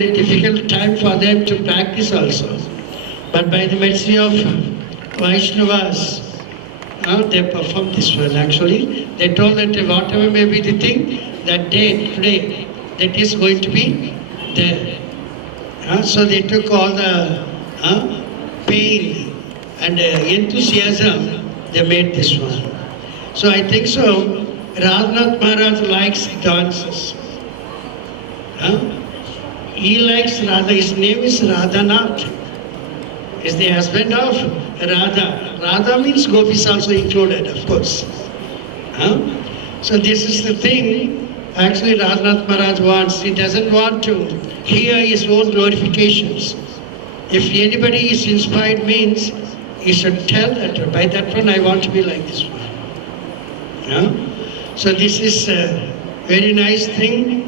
A difficult time for them to practice also. But by the mercy of Vaishnavas, they performed this one. Actually, they told that whatever may be the thing, that day, today, that is going to be there. So they took all the pain and enthusiasm, they made this one. So I think so, Radhanath Maharaj likes dances. He likes Radha, his name is Radhanath. He's the husband of Radha. Radha means gopis also included, of course. So this is the thing, actually Radhanath Maharaj wants. He doesn't want to hear his own glorifications. If anybody is inspired means, he should tell that, by that one I want to be like this one. So this is a very nice thing.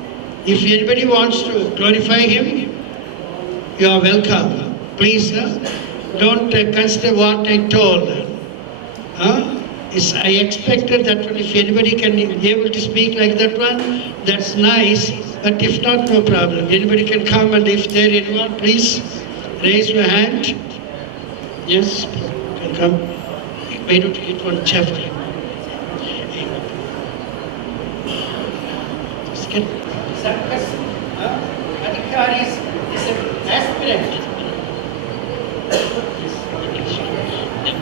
If anybody wants to glorify him, you are welcome. Please don't consider what I told. I expected that one. If anybody can be able to speak like that one, that's nice. But if not, no problem. Anybody can come, and if there anyone, please raise your hand. Yes, you can come. Why don't you get one chapter? Just get Circus Adhikari is an aspirant. The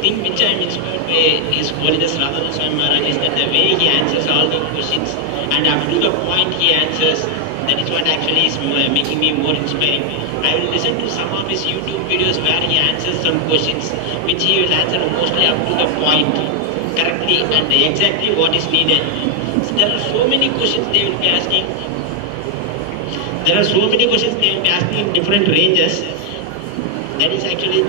thing which I am inspired by His Holiness Radha Swami Maharaj is that the way he answers all the questions and up to the point he answers, that is what actually is making me more inspiring. I will listen to some of his YouTube videos where he answers some questions which he will answer mostly up to the point, correctly and exactly what is needed. There are so many questions they will be asking. There are so many questions they will be asking in different ranges. That is actually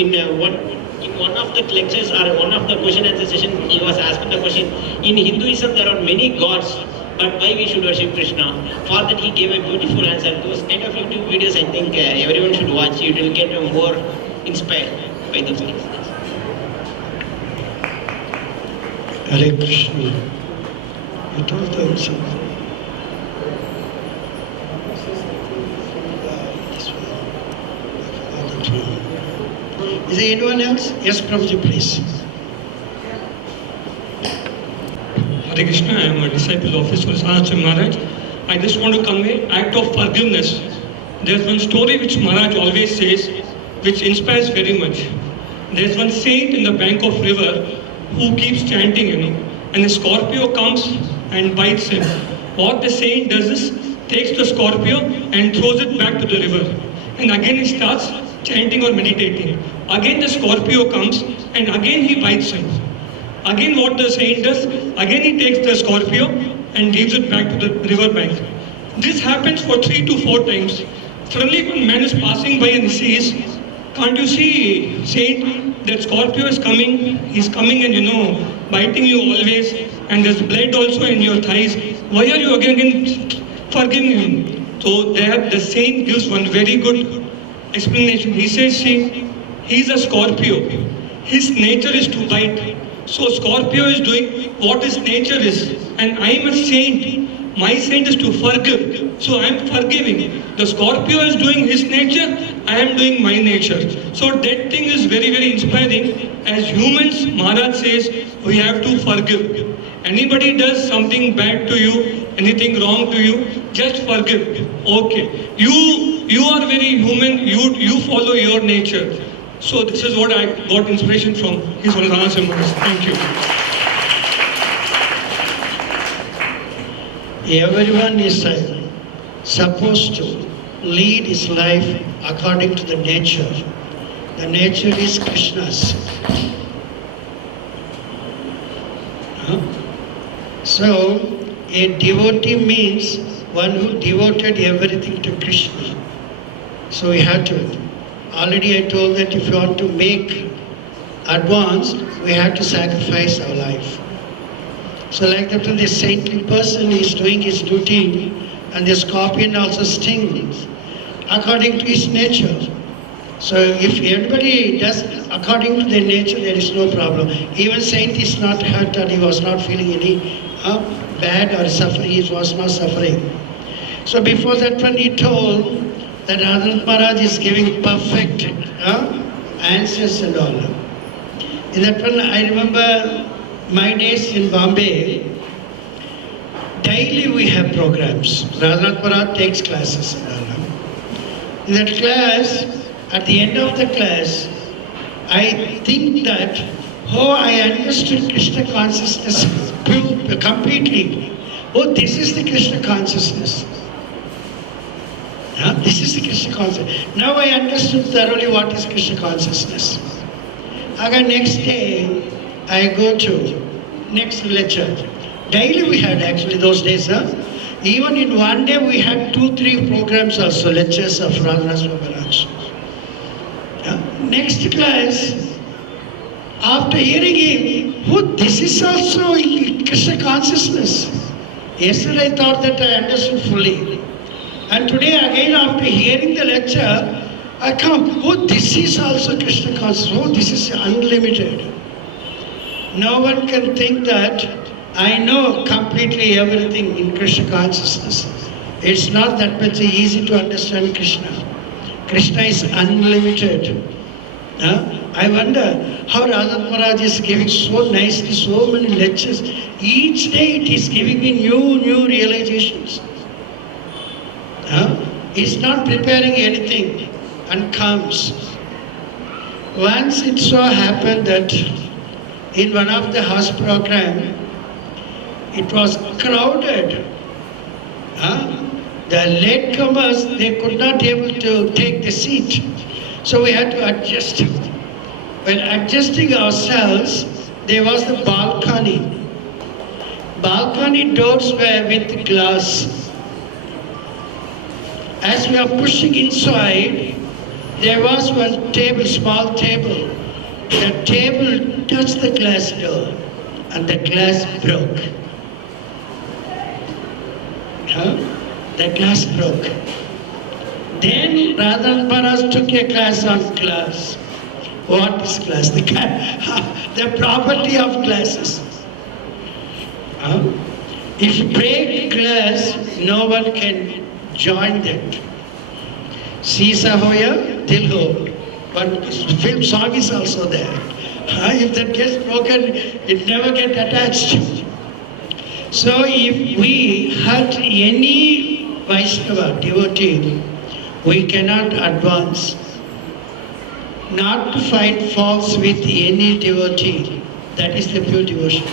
in one of the lectures or one of the question answer session, he was asking the question, in Hinduism there are many gods, but why we should worship Krishna? For that he gave a beautiful answer. Those kind of YouTube videos I think everyone should watch. You will get more inspired by those things. Hare Krishna. You told the answer. This one. Is there anyone else? Yes, Prabhuji, please. Hare Krishna, I am a disciple of His Holiness Maharaj. I just want to convey act of forgiveness. There's one story which Maharaj always says, which inspires very much. There's one saint in the bank of river who keeps chanting, and a scorpio comes and bites him. What the saint does is, takes the scorpio and throws it back to the river. And again he starts chanting or meditating. Again the scorpio comes and again he bites him. Again what the saint does, again he takes the scorpio and gives it back to the river bank. This happens for 3 to 4 times. Suddenly one man is passing by and he says, can't you see, saint, that scorpio is coming, he's coming and biting you always, and there's blood also in your thighs. Why are you again forgiving him? So there the saint gives one very good explanation. He says, see, he's a scorpio. His nature is to bite. So Scorpio is doing what his nature is. And I am a saint. My saint is to forgive. So I am forgiving. The Scorpio is doing his nature. I am doing my nature. So that thing is very, very inspiring. As humans, Maharaj says, we have to forgive. Anybody does something bad to you, anything wrong to you, just forgive. Okay. You are very human. You follow your nature. So this is what I got inspiration from His Holiness Maharaj. Thank you. Everyone is supposed to lead his life according to the nature. The nature is Krishna's. So a devotee means one who devoted everything to Krishna. So we have to. Already I told that if you want to make advance, we have to sacrifice our life. So like that, the saintly person is doing his duty, and the scorpion also stings according to his nature. So if anybody does according to their nature, there is no problem. Even saint is not hurt and he was not feeling any bad or suffering, he was not suffering. So before that one he told that Radhanath Maharaj is giving perfect answers and all. In that one I remember my days in Bombay, daily we have programs. Radhanath Maharaj takes classes and all. In that class, at the end of the class, I think that, oh, I understood Krishna consciousness completely. Oh, this is the Krishna consciousness. This is the Krishna consciousness. Now I understood thoroughly what is Krishna consciousness. Again, next day, I go to next lecture. Daily we had actually those days. Even in one day we had 2-3 programs also, lectures of Radhanath Maharaj. Next class, after hearing him, oh, this is also Krishna consciousness. Yesterday I thought that I understood fully. And today again after hearing the lecture, I come, oh, this is also Krishna consciousness. Oh, this is unlimited. No one can think that I know completely everything in Krishna consciousness. It's not that much easy to understand Krishna. Krishna is unlimited. I wonder how Radha Maharaj is giving so nicely so many lectures. Each day it is giving me new realizations. He's not preparing anything and comes. Once it so happened that in one of the house program, it was crowded. The latecomers, they could not able to take the seat. So we had to adjust. While adjusting ourselves, there was the balcony. Balcony doors were with glass. As we are pushing inside, there was one table, small table. The table touched the glass door and the glass broke. The glass broke. Then Radha Maharaj took a class on glass. What is glass? The property of glasses. If you break glass, no one can join that. Sisa hoya, dil ho. One film song is also there. If that gets broken, it never gets attached. So if we hurt any Vaishnava devotee, we cannot advance. Not to find faults with any devotee. That is the pure devotion.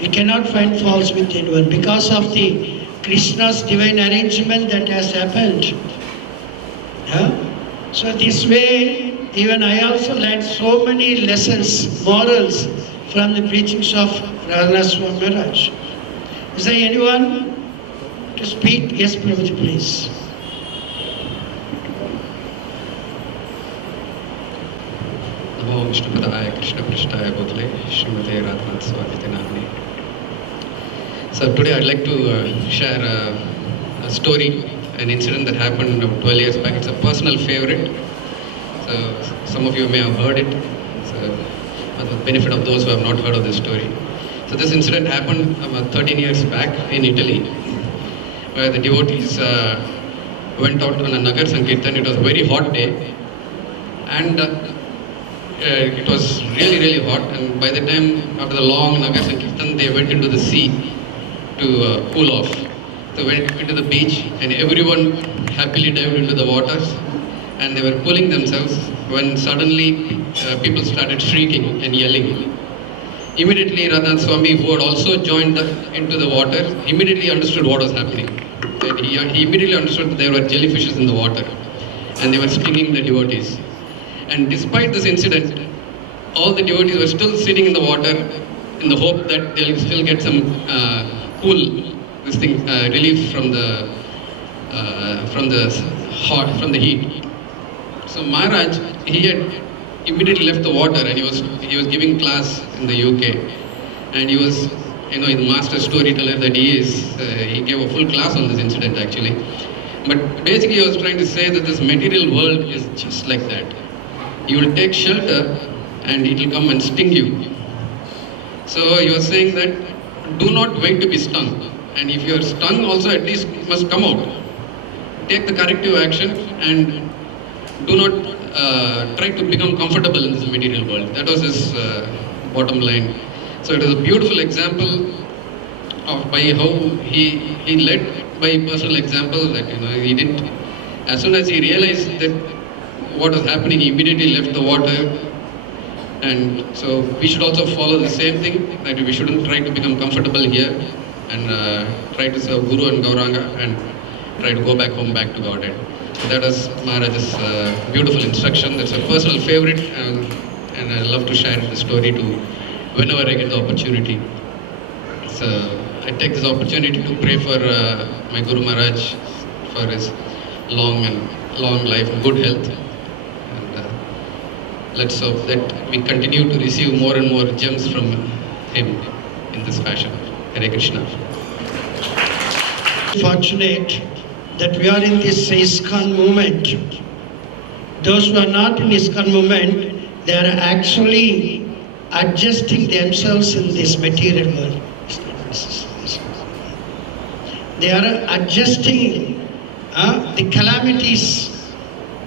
We cannot find faults with anyone because of the Krishna's divine arrangement that has happened. So this way, even I also learned so many lessons, morals from the preachings of Radhanath Maharaj. Is there anyone to speak? Yes, Prabhuji, please. Namo Vishnupadaya Krishna Prishtaya Bodhle Srimate Radhanath Swamiti Namani. So today I'd like to share a story, an incident that happened 12 years back. It's a personal favorite. So some of you may have heard it. So for the benefit of those who have not heard of this story. So this incident happened about 13 years back in Italy, where the devotees went out on a Nagar Sankirtan. It was a very hot day, and it was really hot. And by the time, after the long Nagar Sankirtan, they went into the sea to cool off. They went into the beach, and everyone happily dived into the waters, and they were cooling themselves when suddenly people started shrieking and yelling. Immediately Radhanath Swami, who had also joined into the water, immediately understood what was happening. And he immediately understood that there were jellyfishes in the water and they were stinging the devotees. And despite this incident, all the devotees were still sitting in the water in the hope that they'll still get some relief from the heat. So Maharaj, he had immediately left the water, and he was giving class in the UK, and he was, the master storyteller that he is. He gave a full class on this incident actually. But basically, he was trying to say that this material world is just like that. You will take shelter, and it will come and sting you. So he was saying that do not wait to be stung, And if your tongue also at least must come out, take the corrective action and do not try to become comfortable in this material world. That was his bottom line. So it is a beautiful example of by how he led by personal example, that he didn't, as soon as he realized that what was happening, he immediately left the water. And so we should also follow the same thing, that we shouldn't try to become comfortable here and try to serve Guru and Gauranga and try to go back home, back to Godhead. That was Maharaj's beautiful instruction. That's a personal favorite, and I love to share the story to whenever I get the opportunity. So I take this opportunity to pray for my Guru Maharaj for his long life and good health. And let's hope that we continue to receive more and more gems from him in this fashion. Hare Krishna. Fortunate that we are in this ISKCON movement. Those who are not in ISKCON movement, they are actually adjusting themselves in this material world. They are adjusting the calamities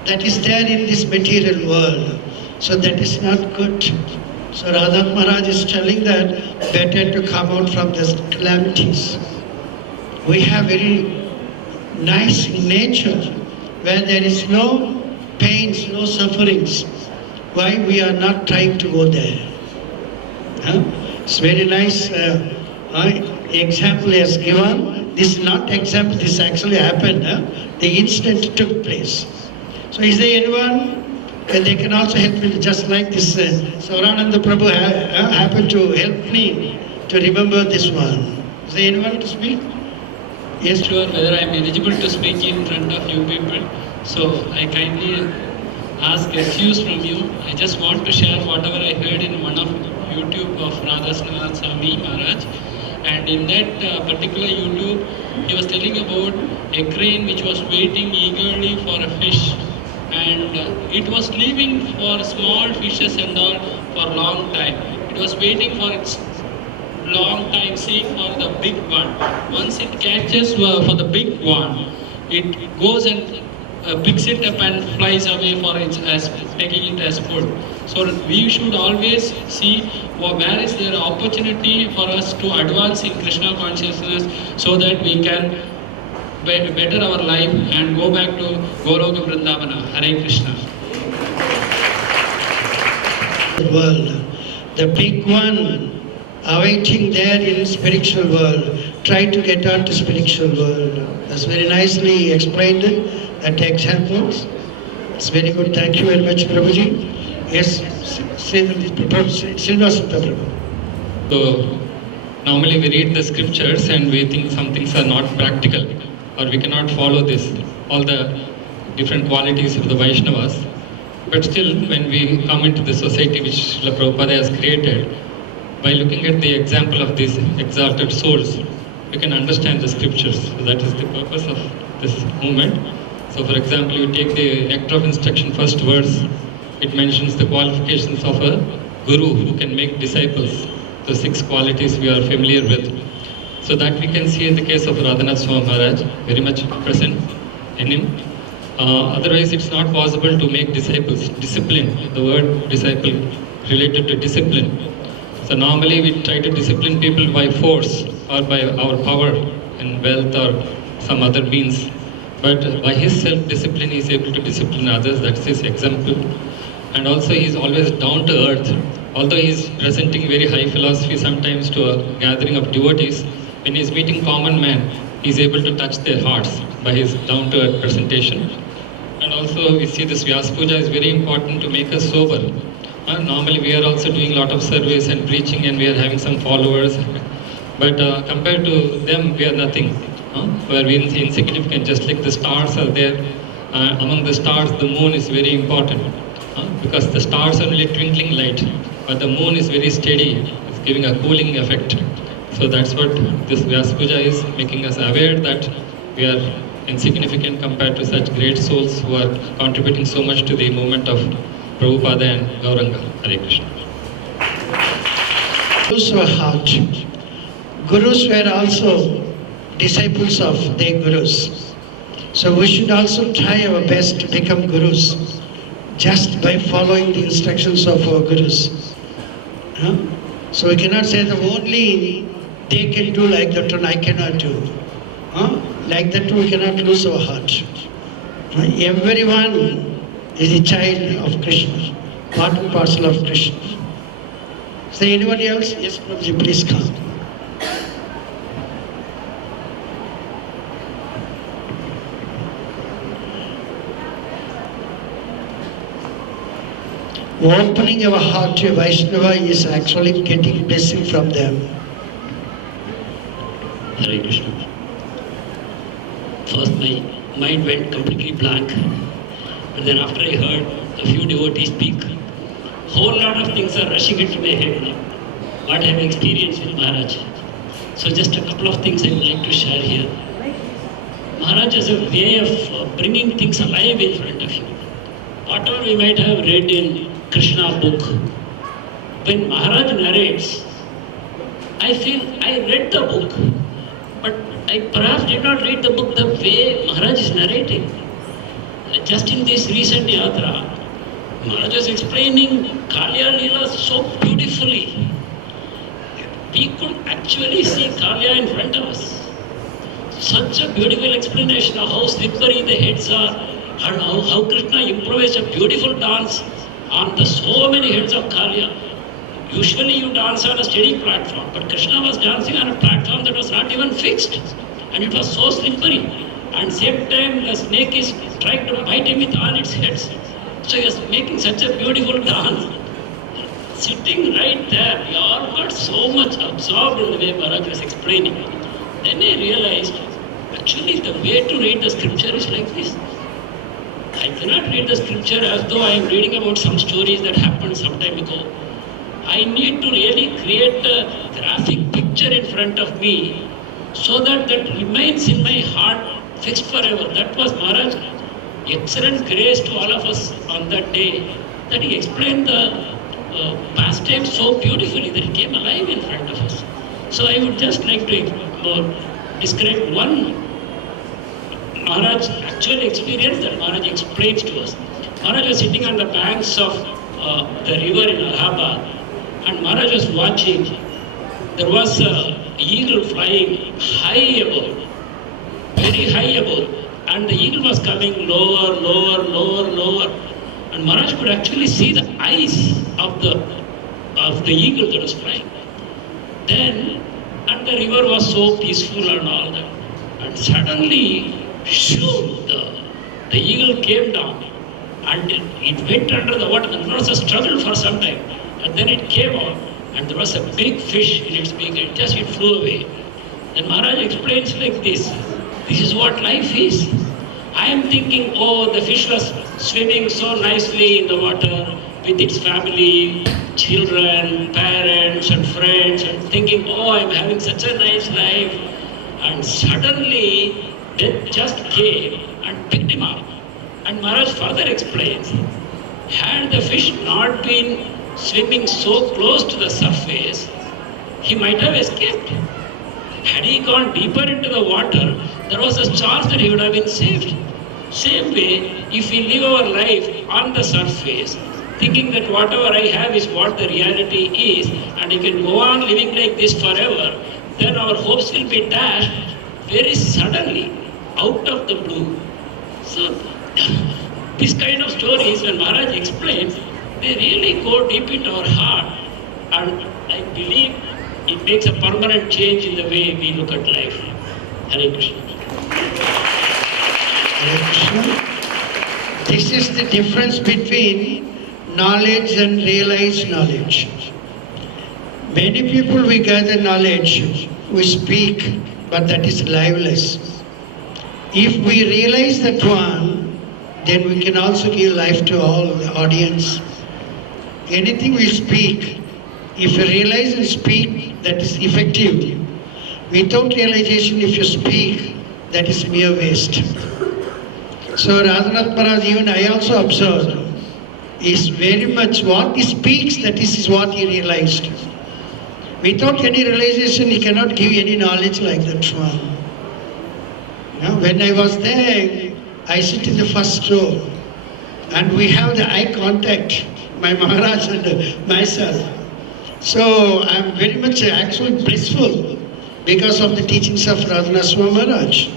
that is there in this material world. So that is not good. So Radha Maharaj is telling that better to come out from these calamities. We have very nice nature where there is no pains, no sufferings. Why we are not trying to go there? It's very nice example he has given. This is not example, this actually happened. The incident took place. So is there anyone? They can also help me, just like this. Saurananda Prabhu happened to help me to remember this one. Is there anyone to speak? Yes. Sure whether I am eligible to speak in front of you people. So I kindly ask excuse from you. I just want to share whatever I heard in one of YouTube of Radhasnath Swami Maharaj. And in that particular YouTube, he was telling about a crane which was waiting eagerly for a fish. And it was living for small fishes and all for a long time. It was waiting for its long time, seeing for the big one. Once it catches for the big one, it goes and picks it up and flies away for its as taking it as food. So we should always see where is there opportunity for us to advance in Krishna consciousness, so that we can better our life and go back to Goloka Vrindavana. Hare Krishna. World, the big one awaiting there in spiritual world. Try to get on to spiritual world. That's very nicely explained, that examples. It's very good. Thank you very much, Prabhuji. Yes, Srinivasa Prabhu. So normally we read the scriptures and we think some things are not practical, or we cannot follow this, all the different qualities of the Vaishnavas. But still, when we come into the society which Srila Prabhupada has created, by looking at the example of these exalted souls, we can understand the scriptures. So that is the purpose of this movement. So for example, you take the Nectar of Instruction, first verse, it mentions the qualifications of a guru who can make disciples, the 6 qualities we are familiar with. So that we can see in the case of Radhanath Swami Maharaj, very much present in him. Otherwise, it's not possible to make disciples. Discipline, the word disciple related to discipline. So normally we try to discipline people by force or by our power and wealth or some other means. But by his self-discipline, he is able to discipline others. That's his example. And also he is always down to earth. Although he is presenting very high philosophy sometimes to a gathering of devotees, when he is meeting common man, he is able to touch their hearts by his down to earth presentation. And also we see this Vyasa Pooja is very important to make us sober. Normally we are also doing a lot of service and preaching and we are having some followers. But compared to them, we are nothing. Where we are insignificant, just like the stars are there. Among the stars, the moon is very important. Because the stars are only twinkling light, but the moon is very steady. It's giving a cooling effect. So that's what this Vyasa Puja is, making us aware that we are insignificant compared to such great souls who are contributing so much to the movement of Prabhupada and Gauranga. Hare Krishna. Gurus were hard. Gurus were also disciples of their gurus. So we should also try our best to become gurus just by following the instructions of our gurus. Huh? So we cannot say that only they can do like that and I cannot do. Huh? Like that we cannot lose our heart. Everyone is a child of Krishna, part and parcel of Krishna. Is there anyone else? Yes, Prabhuji, please come. Opening our heart to a Vaishnava is actually getting blessing from them. Hare Krishna. First my mind went completely blank. But then after I heard a few devotees speak, whole lot of things are rushing into my head now. What I have experienced with Maharaj. So just a couple of things I would like to share here. Maharaj has a way of bringing things alive in front of you. Whatever we might have read in Krishna book, when Maharaj narrates, I feel I read the book, but I perhaps did not read the book the way Maharaj is narrating. Just in this recent yatra, Maharaj was explaining Kalya Leela so beautifully. We could actually see Kalya in front of us. Such a beautiful explanation of how slippery the heads are and how Krishna improvised a beautiful dance on the so many heads of Kalya. Usually you dance on a steady platform, but Krishna was dancing on a platform that was not even fixed, and it was so slippery. And same time the snake is trying to bite him with all its heads. So he was making such a beautiful dance. Sitting right there, we all got so much absorbed in the way Maharaj was explaining. Then I realized, actually the way to read the scripture is like this. I cannot read the scripture as though I am reading about some stories that happened some time ago. I need to really create a graphic picture in front of me so that that remains in my heart fixed forever. That was Maharaj's excellent grace to all of us on that day, that he explained the pastime so beautifully that it came alive in front of us. So I would just like to describe one Maharaj actual experience that Maharaj explains to us. Maharaj was sitting on the banks of the river in Allahabad, and Maharaj was watching. There was an eagle flying high above, very high above, and the eagle was coming lower, lower, lower, lower, and Maharaj could actually see the eyes of the eagle that was flying. Then, and the river was so peaceful and all that, and suddenly, shoo, the eagle came down, and it went under the water. There was a struggle for some time, and then it came out, and there was a big fish in its beak, and just it flew away. Then Maharaj explains like this: this is what life is. I am thinking, oh, the fish was swimming so nicely in the water with its family, children, parents and friends, and thinking, oh, I am having such a nice life. And suddenly, death just came and picked him up. And Maharaj further explains, had the fish not been swimming so close to the surface, he might have escaped. Had he gone deeper into the water, there was a chance that he would have been saved. Same way, if we live our life on the surface, thinking that whatever I have is what the reality is, and I can go on living like this forever, then our hopes will be dashed very suddenly, out of the blue. So, this kind of stories, when Maharaj explains, they really go deep into our heart, and I believe it makes a permanent change in the way we look at life. Hare Krishna. Hare Krishna. This is the difference between knowledge and realized knowledge. Many people we gather knowledge, we speak, but that is lifeless. If we realize that one, then we can also give life to all the audience. Anything we speak, if you realize and speak, that is effective. Without realization, if you speak, that is mere waste. So Radhanath Maharaj, even I also observed, is very much what he speaks, that is what he realized. Without any realization, he cannot give any knowledge like that one. When I was there, I sit in the first row and we have the eye contact, my Maharaj and myself. So I'm very much actually blissful because of the teachings of Radhanath Swami Maharaj.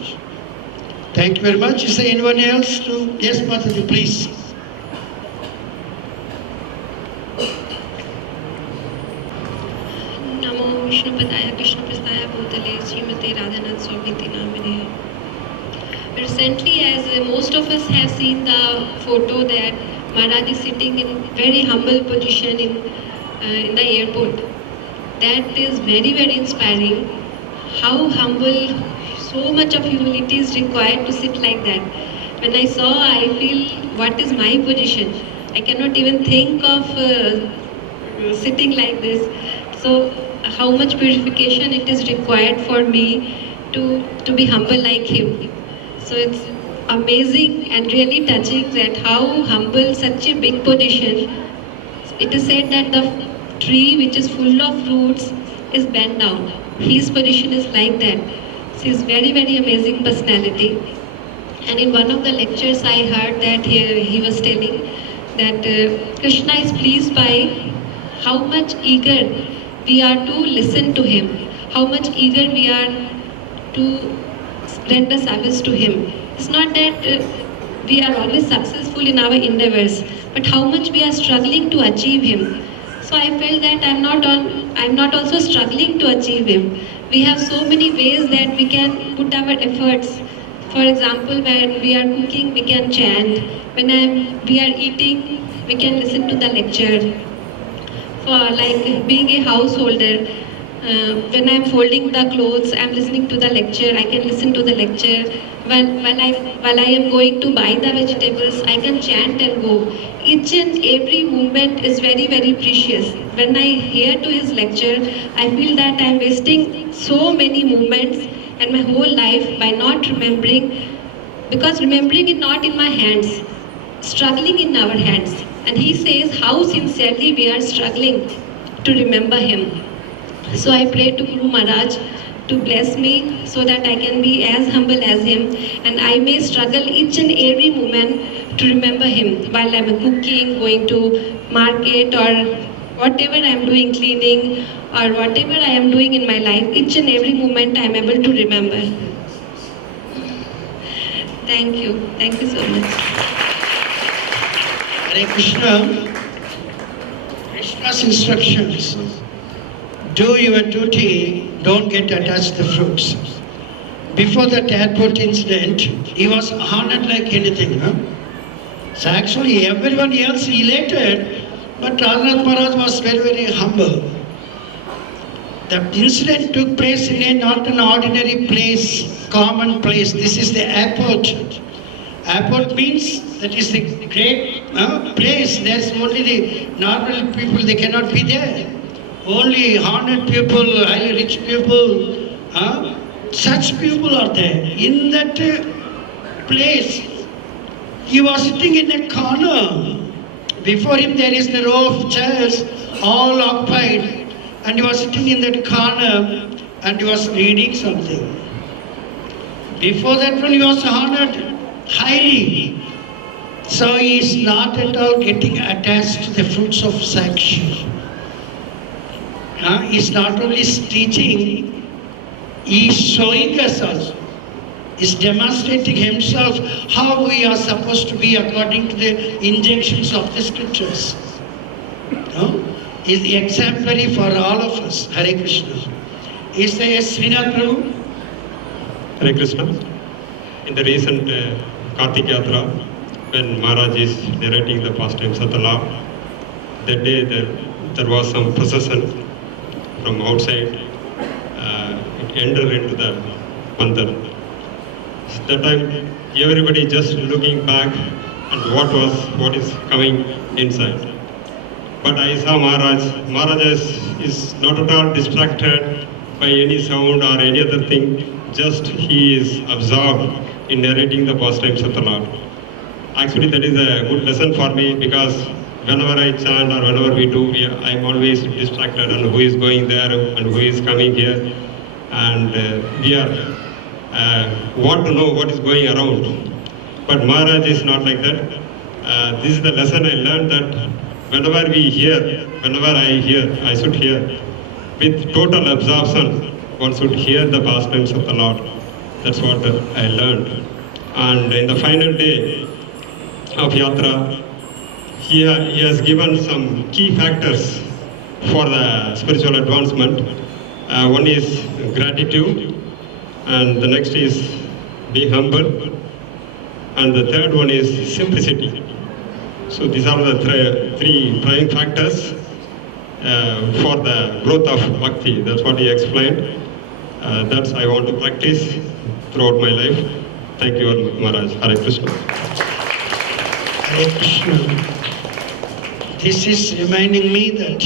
Thank you very much. Is there anyone else to? Yes, Mataji, please. नमो विष्णुपदाय कृष्णप्रस्थाय भूतले श्रीमते राधानाथ स्वामी नामिने. Recently, as most of us have seen the photo that Maharaj is sitting in very humble position in the airport. That is very, very inspiring. How humble, so much of humility is required to sit like that. When I saw, I feel what is my position. I cannot even think of sitting like this. So how much purification it is required for me to be humble like him. So it's amazing and really touching that how humble such a big position. It is said that the tree which is full of fruits is bent down. His position is like that. So he's very, very amazing personality. And in one of the lectures I heard that he was telling that Krishna is pleased by how much eager we are to listen to him, how much eager we are to render service to him. It's not that we are always successful in our endeavors, but how much we are struggling to achieve him. So I felt that I'm not also struggling to achieve him. We have so many ways that we can put our efforts. For example, when we are cooking, we can chant. When we are eating, we can listen to the lecture. For like being a householder, when I'm folding the clothes, I'm listening to the lecture. I can listen to the lecture. While I am going to buy the vegetables, I can chant and go. Each and every movement is very, very precious. When I hear to his lecture, I feel that I'm wasting so many moments and my whole life by not remembering, because remembering is not in my hands, struggling in our hands. And he says how sincerely we are struggling to remember him. So I pray to Guru Maharaj to bless me so that I can be as humble as him and I may struggle each and every moment to remember him while I'm cooking, going to market, or whatever I'm doing, cleaning, or whatever I am doing in my life. Each and every moment I'm able to remember. Thank you. Thank you so much. Hare Krishna. Krishna's instructions. Do your duty, don't get attached to the fruits. Before that airport incident, he was honored like anything. So actually everyone else elated, but Radhanath Maharaj was very, very humble. The incident took place in a not an ordinary place, common place. This is the airport. Airport means that is the great place. There's only the normal people, they cannot be there. Only honored people, highly rich people, such people are there. In that place, he was sitting in a corner. Before him there is a row of chairs, all occupied, and he was sitting in that corner and he was reading something. Before that one he was honored highly. So he is not at all getting attached to the fruits of sanction. He is not only teaching, he is showing us also. He is demonstrating himself how we are supposed to be according to the injunctions of the scriptures. He is exemplary for all of us. Hare Krishna. Is there a Srinath Prabhu? Hare Krishna. In the recent Kartik Yatra, when Maharaj is narrating the pastimes of the Lord, that day there was some procession from outside. It entered into the Mandal. That time everybody just looking back and what is coming inside. But I saw Maharaj. Maharaj is not at all distracted by any sound or any other thing. Just he is absorbed in narrating the pastimes of the Lord. Actually, that is a good lesson for me, because whenever I chant or whenever we do, I'm always distracted on who is going there and who is coming here. And we are want to know what is going around. But Maharaj is not like that. This is the lesson I learned, that whenever I hear, I should hear with total absorption. One should hear the pastimes of the Lord. That's what I learned. And in the final day of Yatra, he has given some key factors for the spiritual advancement. One is gratitude, and the next is be humble, and the third one is simplicity. So these are the three prime factors for the growth of bhakti. That's what he explained. That's I want to practice throughout my life. Thank you, Maharaj. Hare Krishna. Hare Krishna. This is reminding me that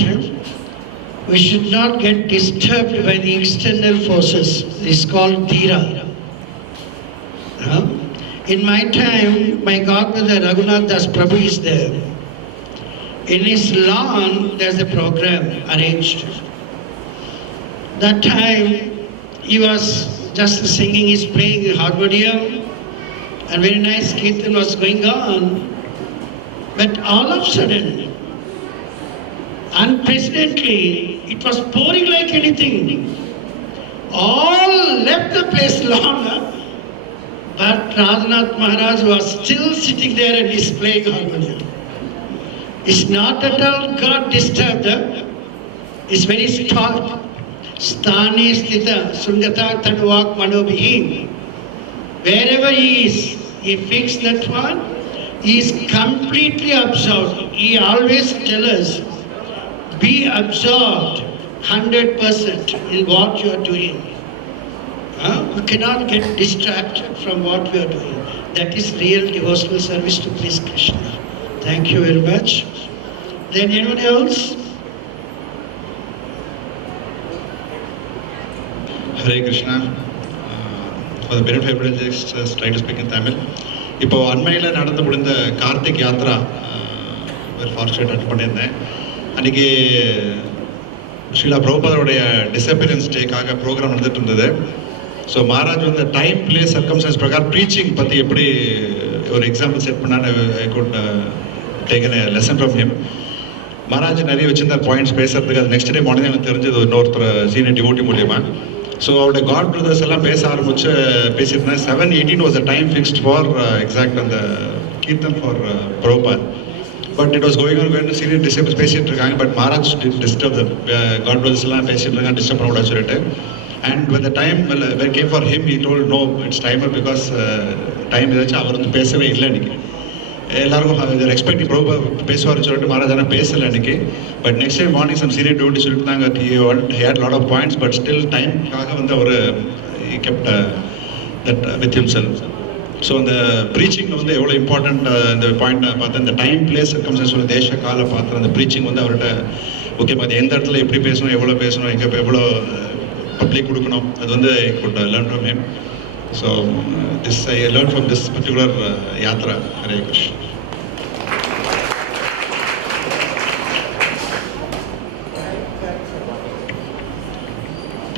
we should not get disturbed by the external forces. This is called dhira. In my time, my godbrother Raghunath Das Prabhu is there. In his lawn, there's a program arranged. That time, he was just singing, he's playing the harmonium, and very nice kirtan was going on. But all of a sudden, unprecedentedly, it was pouring like anything. All left the place long, but Radhanath Maharaj was still sitting there and he's playing harmonium. It's not at all got disturbed. It's very stoic. Sthane sthita sungata tadvak manobhi. Wherever he is, he fixed that one. He is completely absorbed. He always tells us, be absorbed 100% in what you are doing. You cannot get distracted from what we are doing. That is real devotional service to please Krishna. Thank you very much. Then anyone else? Hare Krishna. For the benefit of everyone, just try to speak in Tamil. இப்போ அண்மையில் நடந்து முடிந்த கார்த்திக் யாத்ரா ஒரு fortunate attend பண்ணியிருந்தேன். அன்றைக்கி Sreela பிரபுபாதருடைய disappearance டேக்காக program நடந்துட்டு இருந்தது. So Maharaj வந்து டைம் பிளேஸ் சர்க்கம்ஸ்டன்ஸ் பிரகாரம் ப்ரீச்சிங் பற்றி எப்படி ஒரு எக்ஸாம்பிள் செட் பண்ணான்னு I could taken a lesson from him. Maharaj நிறைய வச்சிருந்தார் பாயிண்ட்ஸ் பேசுறதுக்கு. அது நெக்ஸ்ட் டே மார்னிங் எனக்கு தெரிஞ்சது இன்னொருத்தர் சீனியர் டிவோட்டி மூலியமாக. ஸோ அவருடைய காட் பிரதர்ஸ் எல்லாம் பேச ஆரம்பிச்சு பேசியிருந்தேன். 7:18 was a time fixed for exact அந்த kirtan for Prabhupad. But it was going on senior disciples பேசிட்டு இருக்காங்க. But Maharaj disturb the god brothers எல்லாம் பேசிட்டு இருக்காங்க, டிஸ்டர்ப் பண்ணக்கூடாது சொல்லிட்டு. And when the time when came for him, he told no, it's timer because time ஏதாச்சும் அவர் வந்து பேசவே இல்லை அன்றைக்கி. எல்லாருக்கும் எக்ஸ்பெக்டிங் ப்ரோபா பேசுவார்னு சொல்லிட்டு மகாராஜானா பேசலை அன்றைக்கி. But next day morning some senior duty சொல்லியிருந்தாங்க, he had lot of points, but still டைம்காக வந்து அவர் he kept that with himself. So அந்த ப்ரீச்சிங் வந்து எவ்வளோ இம்பார்ட்டண்ட் இந்த பாயிண்ட் பார்த்தா இந்த டைம் பிளேஸ் சர்க்கம்ஸ்டன்ஸ் ஒரு தேச கால பாத்திரம் அந்த ப்ரீச்சிங் வந்து அவர்கிட்ட ஓகே பார்த்து எந்த இடத்துல எப்படி பேசணும், எவ்வளோ பேசணும், எங்கே எவ்வளோ பப்ளிக் கொடுக்கணும், அது வந்து I could learn from him. So this I learn from this particular Yatra. Hare Krishna.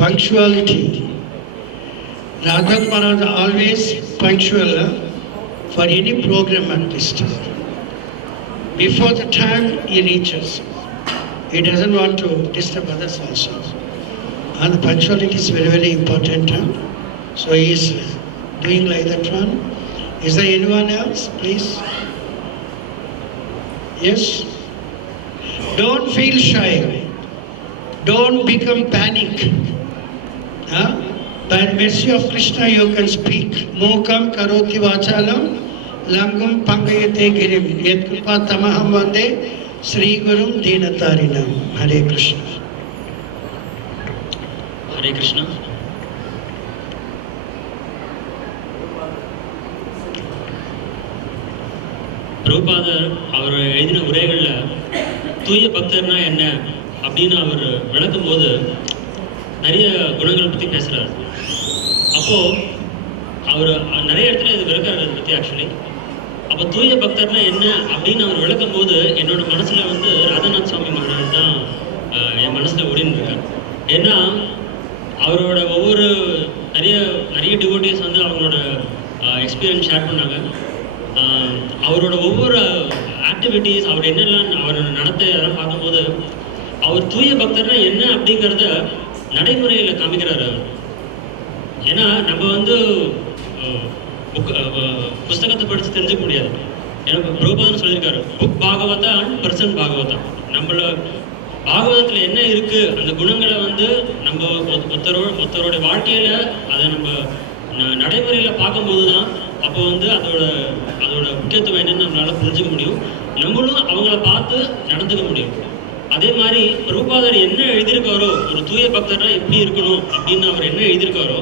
Punctuality. Radha Maharaj always punctual for any program at least. Before the time he reaches, he doesn't want to disturb others also. And punctuality is very, very important. So he is doing like that one. Is there anyone else, please? Yes? Don't feel shy. Don't become panic. By the mercy of Krishna you can speak. Mukam karoti vachalam langum pangayate girim yet kripa tamaham vande Sri Gurum Deenatarinam. Hare Krishna. Hare Krishna. பிரபுபாதர் அவர் எழுதின உரைகளில் தூய பக்தர்னா என்ன அப்படின்னு அவர் விளக்கும் போது நிறைய குணங்களை பற்றி பேசுகிறார். அப்போது அவர் நிறைய இடத்துல இது விளக்கார் அதை பற்றி ஆக்சுவலி. அப்போ தூய பக்தர்னா என்ன அப்படின்னு அவர் விளக்கும் போது என்னோட மனசில் வந்து ராதாநாத் சுவாமி மகாராஜ் தான் என் மனசில் ஓடின்னு இருக்கார். ஏன்னா அவரோட ஒவ்வொரு நிறைய டிவோட்டிஸ் வந்து அவங்களோட எக்ஸ்பீரியன்ஸ் ஷேர் பண்ணாங்க. அவரோட ஒவ்வொரு ஆக்டிவிட்டீஸ், அவர் என்னெல்லாம் அவரோட நடத்தை அதெல்லாம் பார்க்கும்போது அவர் தூய பக்தர்னா என்ன அப்படிங்கிறத நடைமுறையில் காமிக்கிறாரு அவர். ஏன்னா நம்ம வந்து புஸ்தகத்தை படித்து தெரிஞ்சுக்க முடியாது. ஏன்னா பிரபுபாதன் சொல்லியிருக்காரு, book Bhagavata and person Bhagavata. நம்மள பாகவதத்தில் என்ன இருக்குது, அந்த குணங்களை வந்து நம்ம ஒருத்தரோட வாழ்க்கையில் அதை நம்ம நடைமுறையில் பார்க்கும்போது தான் அப்போ வந்து அதோட முக்கியத்துவம் என்னன்னு நம்மளால புரிஞ்சுக்க முடியும். நம்மளும் அவங்கள பார்த்து நடந்துக்க முடியும். அதே மாதிரி பிரபுபாதர் என்ன எழுதியிருக்காரோ, ஒரு தூய பக்தர்னா எப்படி இருக்கணும் அப்படின்னு அவர் என்ன எழுதியிருக்காரோ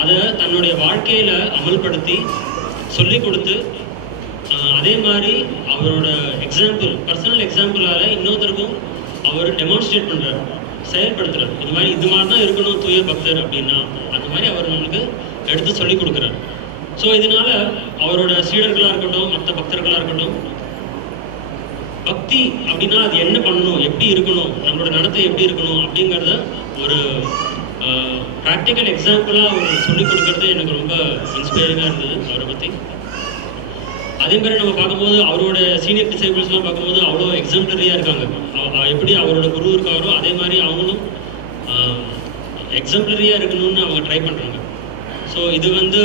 அதை தன்னுடைய வாழ்க்கையில் அமல்படுத்தி சொல்லி கொடுத்து, அதே மாதிரி அவரோட எக்ஸாம்பிள், பர்சனல் எக்ஸாம்பிளால் இன்னொருத்தருக்கும் அவர் டெமான்ஸ்ட்ரேட் பண்ணுறாரு, செயல்படுத்துறாரு. இது மாதிரி தான் இருக்கணும் தூய பக்தர் அப்படின்னா, அந்த மாதிரி அவர் நம்மளுக்கு எடுத்து சொல்லி கொடுக்குறாரு. ஸோ இதனால அவரோட சீடர்களாக இருக்கட்டும், மற்ற பக்தர்களாக இருக்கட்டும், பக்தி அப்படின்னா அது என்ன பண்ணணும், எப்படி இருக்கணும், நம்மளோட நடத்தை எப்படி இருக்கணும் அப்படிங்கிறத ஒரு ப்ராக்டிக்கல் எக்ஸாம்பிளாக அவர் சொல்லிக் கொடுக்கறது எனக்கு ரொம்ப இன்ஸ்பைரிங்காக இருந்தது அவரை பற்றி. அதே மாதிரி நம்ம பார்க்கும்போது அவரோட சீனியர் டிசைபிள்ஸ்லாம் பார்க்கும்போது அவ்வளோ எக்ஸாம்பிளரியாக இருக்காங்க. எப்படி அவரோட குரு இருக்காரோ அதே மாதிரி அவங்களும் எக்ஸாம்பிளரியாக இருக்கணும்னு அவங்க ட்ரை பண்ணுறாங்க. ஸோ இது வந்து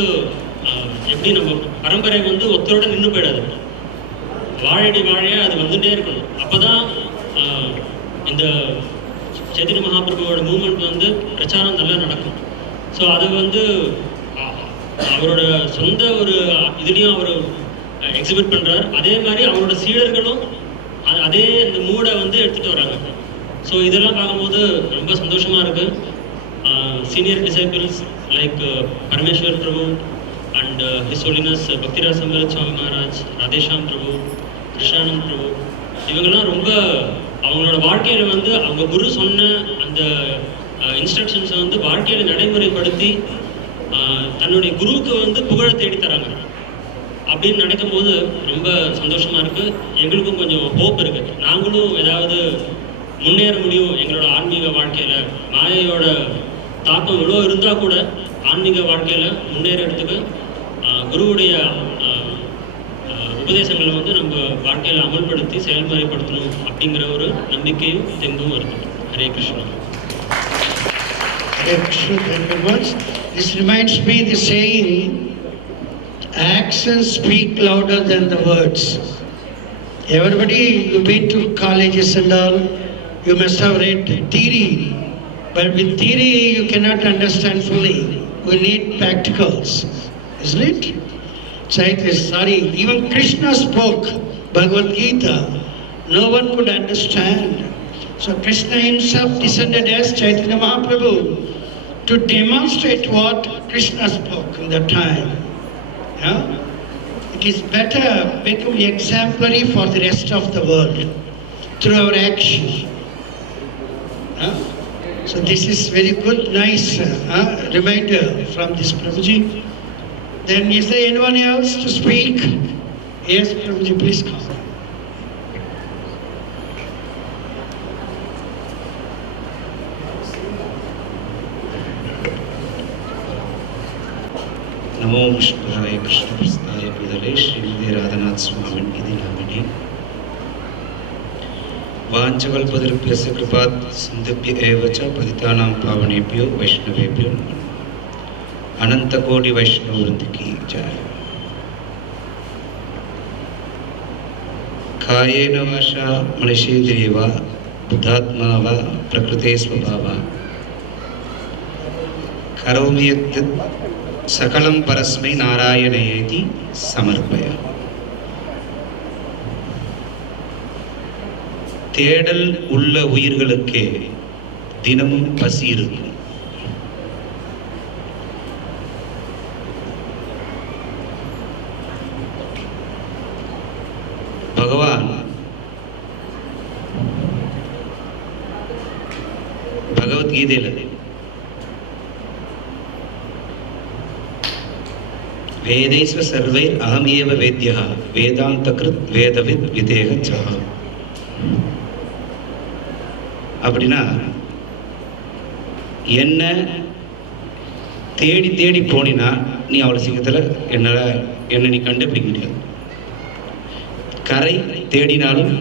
எப்படி நம்ம பரம்பரை வந்து ஒருத்தரோட நின்று போயிடாது, வாழடி வாழையாக அது வந்துகிட்டே இருக்கணும். அப்போ தான் இந்த சைத்தன்ய மகாபிரபுவோட மூமெண்ட் வந்து பிரச்சாரம் நல்லா நடக்கும். ஸோ அது வந்து அவரோட சொந்த ஒரு இதுலேயும் அவர் எக்ஸிபிட் பண்ணுறார். அதே மாதிரி அவரோட சீடர்களும் அதே அந்த மூடை வந்து எடுத்துகிட்டு வராங்க. ஸோ இதெல்லாம் பார்க்கும்போது ரொம்ப சந்தோஷமாக இருக்குது. Senior disciples like Parameshwar Prabhu and his holiness Bhaktiraj Samparat Swami Maharaj, Radheshyam Prabhu, Krishnanand Prabhu, இவங்கெல்லாம் ரொம்ப அவங்களோட வாழ்க்கையில் வந்து அவங்க குரு சொன்ன அந்த இன்ஸ்ட்ரக்ஷன்ஸை வந்து வாழ்க்கையில் நடைமுறைப்படுத்தி தன்னுடைய குருவுக்கு வந்து புகழை தேடி தராங்க. அப்படின்னு நினைக்கும் போது ரொம்ப சந்தோஷமாக இருக்குது. எங்களுக்கும் கொஞ்சம் ஹோப் இருக்குது, நாங்களும் ஏதாவது முன்னேற முடியும் எங்களோட ஆன்மீக வாழ்க்கையில். மாயையோட தாக்கம் இவ்வளோ இருந்தால் கூட ஆன்மீக வாழ்க்கையில் முன்னேறதுக்கு குருவுடைய உபதேசங்களை வந்து நம்ம வாழ்க்கையில் அமல்படுத்தி செயல்முறைப்படுத்தணும் அப்படிங்கிற ஒரு நம்பிக்கையும் தெம்பும் இருக்குது. Hare Krishna. Hare Krishna, thank you much. This reminds me the saying, actions speak louder than the words. Everybody, you've been to colleges and all, you must have read theory, but with theory you cannot understand fully. We need practicals, isn't it? Even Krishna spoke Bhagavad Gita, no one could understand. So Krishna himself descended as Chaitanya Mahaprabhu to demonstrate what Krishna spoke in that time. Yeah? It is better become exemplary for the rest of the world through our action. Yeah? So this is very good, nice reminder from this Prabhuji. Then is there anyone else to speak? Yes, Prabhuji, please come. नमो विष्णुपदाय कृष्णप्रस्थाय भूतले श्रीमते राधानाथ स्वामिन् इति नामिने वाञ्छकल्पतरुभ्यश्च कृपात् सिन्धुभ्य एव च पतितानां पावनेभ्यो वैष्णवेभ्यो नमः। अनंतकोटि वैष्णव वृंद की जय। कायेन वाचा मनसेन्द्रिये वा बुद्धात्मा वा प्रकृते स्वभावा करोमि यत् सकलं परस्मै नारायणेति समर्पय। தேடல் உள்ள உயிர்களுக்கே தினமும் பசி இருக்கும். भगवान भगवद्गीतेला वेदैस्व सर्वैर् अहमेव वेद्यः वेदान्तकृत् वेदविद् विदेह चः அப்படின்னா என்ன தேடி தேடி போனினா நீ அவ்வளோ சீக்கிரத்தில் என்னை நீ கண்டுபிடிக்க முடியாது. கரை தேடினாலும்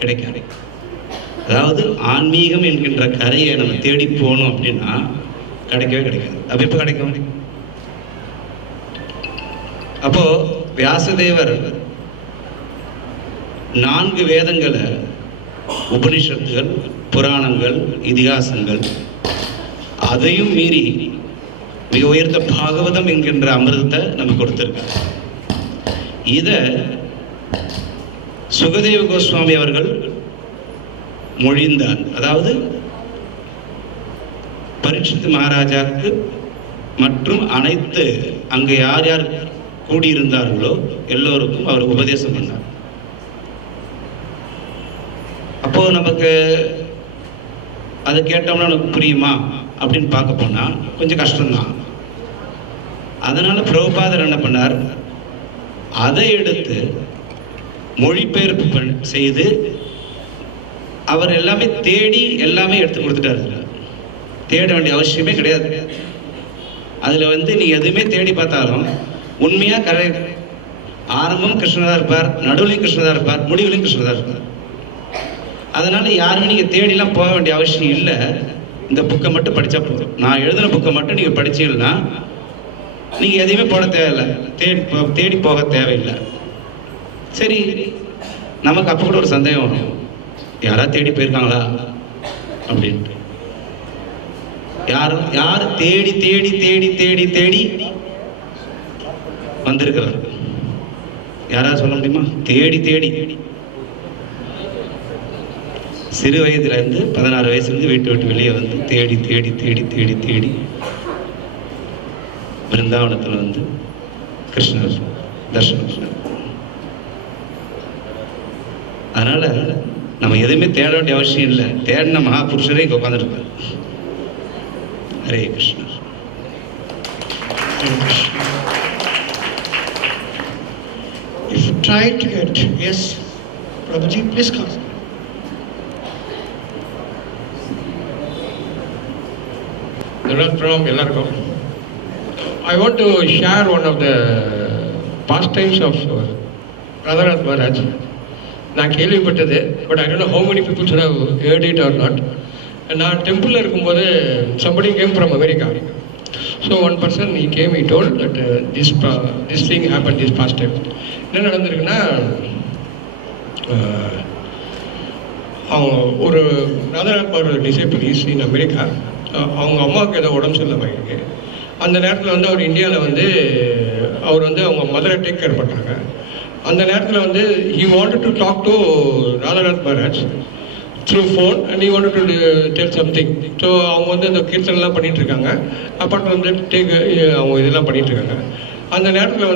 கிடைக்காது. அதாவது ஆன்மீகம் என்கின்ற கரையை நம்ம தேடி போகணும் அப்படின்னா கிடைக்கவே கிடைக்காது. அது எப்போ கிடைக்கும்? அப்போ வியாசதேவர் 4 வேதங்களை, உபனிஷத்துகள், புராணங்கள், இதிகாசங்கள், அதையும் மீறி மிக உயர்ந்த பாகவதம் என்கின்ற அமிர்தத்தை நமக்கு கொடுத்திருக்கார். இதை சுகதேவ கோஸ்வாமி அவர்கள் மொழிந்தார். அதாவது பரீட்சித் மகாராஜாவுக்கு மற்றும் அனைத்து அங்கே யார் யார் கூடியிருந்தார்களோ எல்லோருக்கும் அவர் உபதேசம் பண்ணார். அப்போ நமக்கு அதை கேட்டோம்னா நமக்கு புரியுமா அப்படின்னு பார்க்க போனா கொஞ்சம் கஷ்டம்தான். அதனால பிரபுபாதர் என்ன பண்ணார், அதை எடுத்து மொழிபெயர்ப்பு செய்து அவர் எல்லாமே தேடி எல்லாமே எடுத்து கொடுத்துட்டாரு. தேட வேண்டிய அவசியமே கிடையாது. அதில் நீ எதுவுமே தேடி பார்த்தாலும் உண்மையாக ஆரம்பம் கிருஷ்ணதா இருப்பார், நடுவுலையும் கிருஷ்ணதா இருப்பார், முடிவுலையும் கிருஷ்ணதா இருப்பார். அதனால யாருமே நீங்கள் தேடிலாம் போக வேண்டிய அவசியம் இல்லை. இந்த புக்கை மட்டும் படித்தா போதும். நான் எழுதின புக்கை மட்டும் நீங்கள் படிச்சீங்கன்னா நீங்கள் எதையுமே போட தேவையில்லை, தேடி போக தேவையில்லை. சரி, நமக்கு அப்போ கூட ஒரு சந்தேகம் வரும், யாராவது தேடி போயிருக்காங்களா அப்படின்ட்டு. யார் தேடி தேடி தேடி தேடி தேடி வந்திருக்கிறார்? யாராவது சொல்ல முடியுமா? தேடி தேடி சிறு வயதுலேருந்து 16 வயசுலேருந்து வீட்டு விட்டு வெளியே வந்து தேடி தேடி தேடி தேடி தேடி பிருந்தாவனத்தில் கிருஷ்ணர் தர்ஷனம். அதனால நம்ம எதுவுமே தேட வேண்டிய அவசியம் இல்லை. தேடின மகாபுருஷரே இங்கே உட்காந்துருக்காரு. Hare Krishna. If you try to get, yes, Prabhuji, please come. I want to share one of the pastimes of Radhanath Maharaj. நான் கேள்விப்பட்டது, but I don't know how many peoples have heard it or not. நான் டெம்பிளில் இருக்கும்போது somebody came from America. So one person he came, he told that this thing happened this past time. என்ன நடந்திருக்குன்னா, அவங்க ஒரு ராதாநாத் ஒரு disciple is in America. அவங்க அம்மாவுக்கு ஏதோ உடம்பு சரியில்லாமல் இருக்கு. அந்த நேரத்தில் அவர் இந்தியாவில் அவர் அவங்க மதரை டேக் கேர் பண்ணுறாங்க. அந்த நேரத்தில் he wanted to talk to Radhanath Maharaj through phone and he wanted to tell something. So அவங்க அந்த கீர்த்தனெலாம் பண்ணிகிட்டு இருக்காங்க. அப்பார்ட் டேக் அவங்க இதெல்லாம் பண்ணிகிட்டு இருக்காங்க. அந்த நேரத்தில்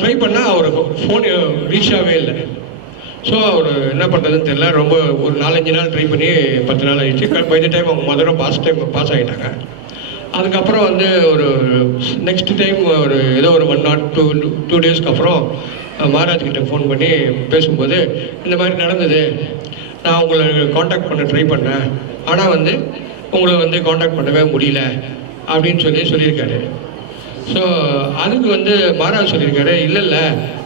ட்ரை பண்ணால் அவர் ஃபோன் ரீச் ஆகவே இல்லை. ஸோ அவர் என்ன பண்ணுறதுன்னு தெரியல. ரொம்ப ஒரு 4-5 நாள் ட்ரை பண்ணி 10 நாள் ஆகிடுச்சு. பை த டைம் அவங்க மதரும் பாஸ் ஆகிட்டாங்க. அதுக்கப்புறம் ஒரு நெக்ஸ்ட் டைம் ஏதோ ஒரு 1 or 2 டேஸ்க்கு அப்புறம் மகாராஜ்கிட்ட ஃபோன் பண்ணி பேசும்போது, இந்த மாதிரி நடந்தது, நான் உங்களை காண்டாக்ட் பண்ண ட்ரை பண்ணேன், ஆனால் உங்களை காண்டாக்ட் பண்ணவே முடியல அப்படின்னு சொல்லியிருக்காரு. ஸோ அதுக்கு மகாராஜ் சொல்லியிருக்காரு, இல்லை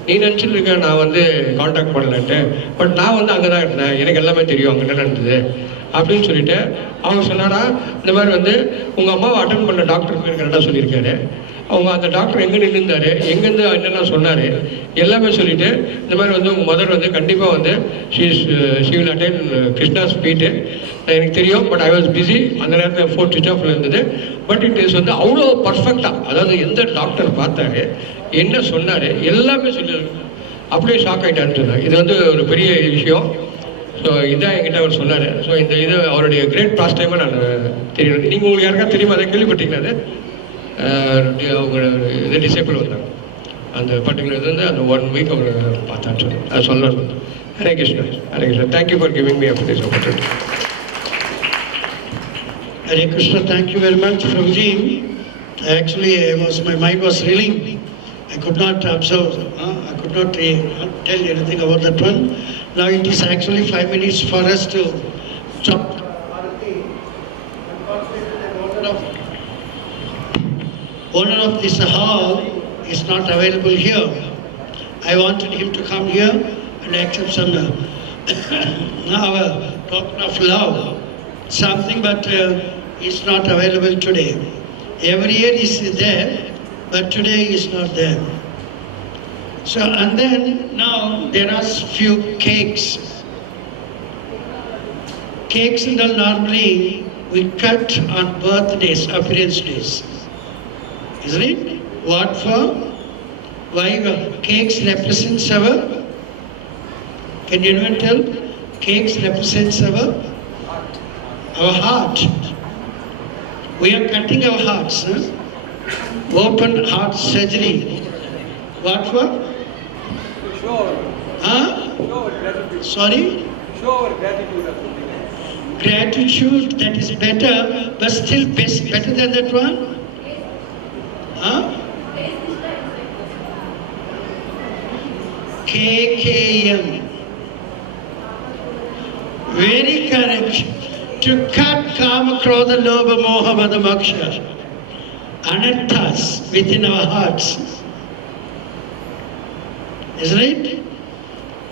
நீ நினச்சிட்டு இருக்க நான் காண்டாக்ட் பண்ணலன்ட்டு, பட் நான் அங்கே தான் இருந்தேன், எனக்கு எல்லாமே தெரியும் அங்கே என்ன நடந்தது அப்படின்னு சொல்லிட்டு அவங்க சொன்னாரா, இந்த மாதிரி உங்கள் அம்மாவை அட்டன் பண்ண டாக்டர் பேர் கரெக்டாக சொல்லியிருக்காரு. அவங்க அந்த டாக்டர் எங்கே நின்றுந்தார், எங்கேருந்து என்னென்ன சொன்னார் எல்லாமே சொல்லிவிட்டு, இந்த மாதிரி உங்கள் மதர் கண்டிப்பாக ஷீ வில் அட்டைன் கிருஷ்ணாஸ் மீட்டு, எனக்கு தெரியும், பட் ஐ வாஸ் பிஸி, அந்த நேரத்தில் ஃபோன் ஸ்விட்ச் ஆஃபில் இருந்தது. பட் இட் இஸ் அவ்வளோ பர்ஃபெக்டாக, அதாவது எந்த டாக்டர் பார்த்தாரு, என்ன சொன்னார் எல்லாமே சொல்லி அப்படியே ஷாக் ஆகிட்டான்னு சொன்னார். இது ஒரு பெரிய விஷயம். ஸோ இதான் என்கிட்ட அவர் சொன்னார். ஸோ இது அவருடைய கிரேட் பாஸ்ட் டைமாக நான் தெரியும். நீங்கள் உங்களுக்கு யாருக்கா தெரியுமா, அதை கேள்விப்பட்டீங்கன்னா அவங்க இது டிசேபிள் வந்தாங்க. அந்த பர்டிகுலர் அந்த 1 வீக் அவர் பார்த்தான்னு சொல்லி அது சொல்லணும். Hare Krishna. Hare Krishna. Thank you for giving me up this opportunity. Hare Krishna, thank you very much, Prabhuji. Actually, my mind was reeling. I could not observe, I could not tell anything about that one. Now it is actually 5 minutes for us to chop owner of this hall is not available here. I wanted him to come here and accept some our token of love, something, but he's not available today. Every year he's there, but today he's not there. So, and then now there are few cakes. Cakes and all normally we cut on birthdays, appearance days. Isn't it? What for? Why cakes represents our? Can anyone tell? Cakes represents our heart. We are cutting our hearts. Huh? Open heart surgery. What for? Huh? Sorry? Gratitude, that is better, but still better than that one? Huh? KKM. Very correct. To cut Kama, Krodha, Lobha, Moha, Mada, Moksha. Anarthas within our hearts. Isn't it?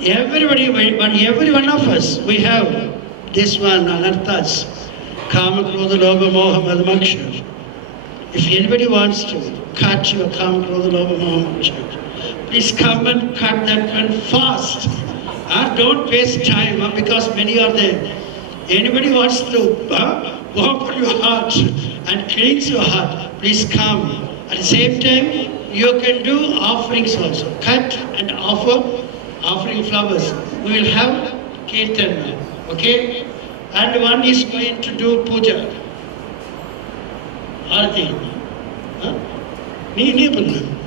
Every one of us, we have this one, anarthas. Kama, Krodha, Lobha, Moha, Mada, Moksha. If anybody wants to cut your Kama, Krodha, Lobha, Moha, Moksha, please come and cut that one fast. Don't waste time because many are there. Anybody wants to open your heart and cleanse your heart, please come. At the same time, you can do offerings also. Cut and offering flowers. We will have kirtan now, okay? And one is going to do puja. Arati. Nee panna.